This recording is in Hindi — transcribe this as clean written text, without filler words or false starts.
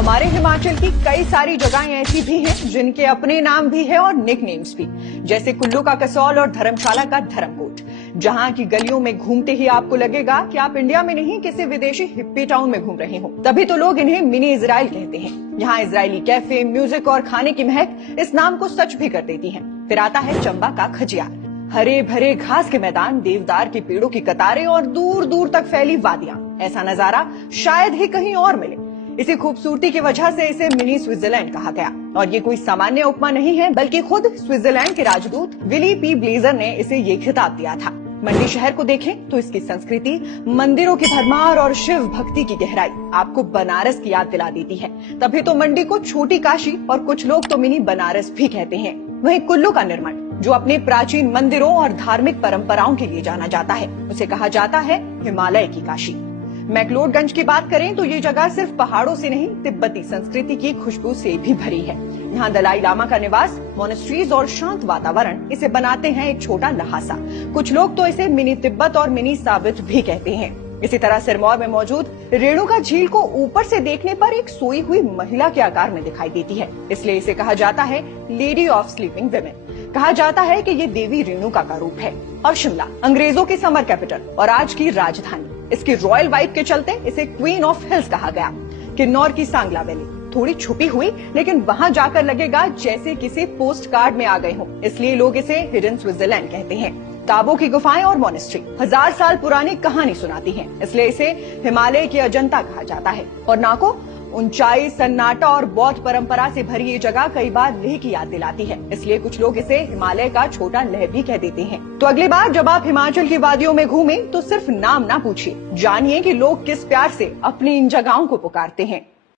हमारे हिमाचल की कई सारी जगहें ऐसी भी हैं जिनके अपने नाम भी है और निक नेम्स भी, जैसे कुल्लू का कसौल और धर्मशाला का धर्मकोट, जहां की गलियों में घूमते ही आपको लगेगा कि आप इंडिया में नहीं किसी विदेशी हिप्पी टाउन में घूम रहे हो। तभी तो लोग इन्हें मिनी इजराइल कहते हैं। यहाँ इजरायली कैफे, म्यूजिक और खाने की महक इस नाम को सच भी कर देती है। फिर आता है चंबा का खजियार, हरे भरे घास के मैदान, देवदार के पेड़ों की कतारें और दूर दूर तक फैली वादियां। ऐसा नजारा शायद ही कहीं और मिले। इसी खूबसूरती की वजह से इसे मिनी स्विट्जरलैंड कहा गया। और ये कोई सामान्य उपमा नहीं है, बल्कि खुद स्विट्जरलैंड के राजदूत विली पी ब्लेजर ने इसे ये खिताब दिया था। मंडी शहर को देखें तो इसकी संस्कृति, मंदिरों की भरमार और शिव भक्ति की गहराई आपको बनारस की याद दिला देती है। तभी तो मंडी को छोटी काशी और कुछ लोग तो मिनी बनारस भी कहते हैं। वहीं कुल्लू का निर्माण, जो अपने प्राचीन मंदिरों और धार्मिक परंपराओं के लिए जाना जाता है, उसे कहा जाता है हिमालय की काशी। मैक्लोडगंज की बात करें तो ये जगह सिर्फ पहाड़ों से नहीं, तिब्बती संस्कृति की खुशबू से भी भरी है। यहाँ दलाई लामा का निवास, मोनेस्ट्रीज और शांत वातावरण इसे बनाते हैं एक छोटा लहासा। कुछ लोग तो इसे मिनी तिब्बत और मिनी साबित भी कहते हैं। इसी तरह सिरमौर में मौजूद रेणुका झील को ऊपर से देखने पर एक सोई हुई महिला के आकार में दिखाई देती है, इसलिए इसे कहा जाता है लेडी ऑफ स्लीपिंग विमेन। कहा जाता है कि ये देवी रेणुका का रूप है। और शिमला, अंग्रेजों की समर कैपिटल और आज की राजधानी, इसकी रॉयल वाइब के चलते इसे क्वीन ऑफ हिल्स कहा गया। किन्नौर की सांगला वैली थोड़ी छुपी हुई, लेकिन वहां जाकर लगेगा जैसे किसी पोस्ट कार्ड में आ गए हो, इसलिए लोग इसे हिडन स्विट्जरलैंड कहते हैं। ताबो की गुफाएं और मोनेस्ट्री 1000 साल पुरानी कहानी सुनाती हैं, इसलिए इसे हिमालय की अजंता कहा जाता है। और नाको, ऊंचाई, सन्नाटा और बौद्ध परंपरा से भरी ये जगह कई बार लेह की याद दिलाती है, इसलिए कुछ लोग इसे हिमालय का छोटा लेह भी कह देते हैं। तो अगली बार जब आप हिमाचल की वादियों में घूमें तो सिर्फ नाम ना पूछिए, जानिए कि लोग किस प्यार से अपनी इन जगहों को पुकारते हैं।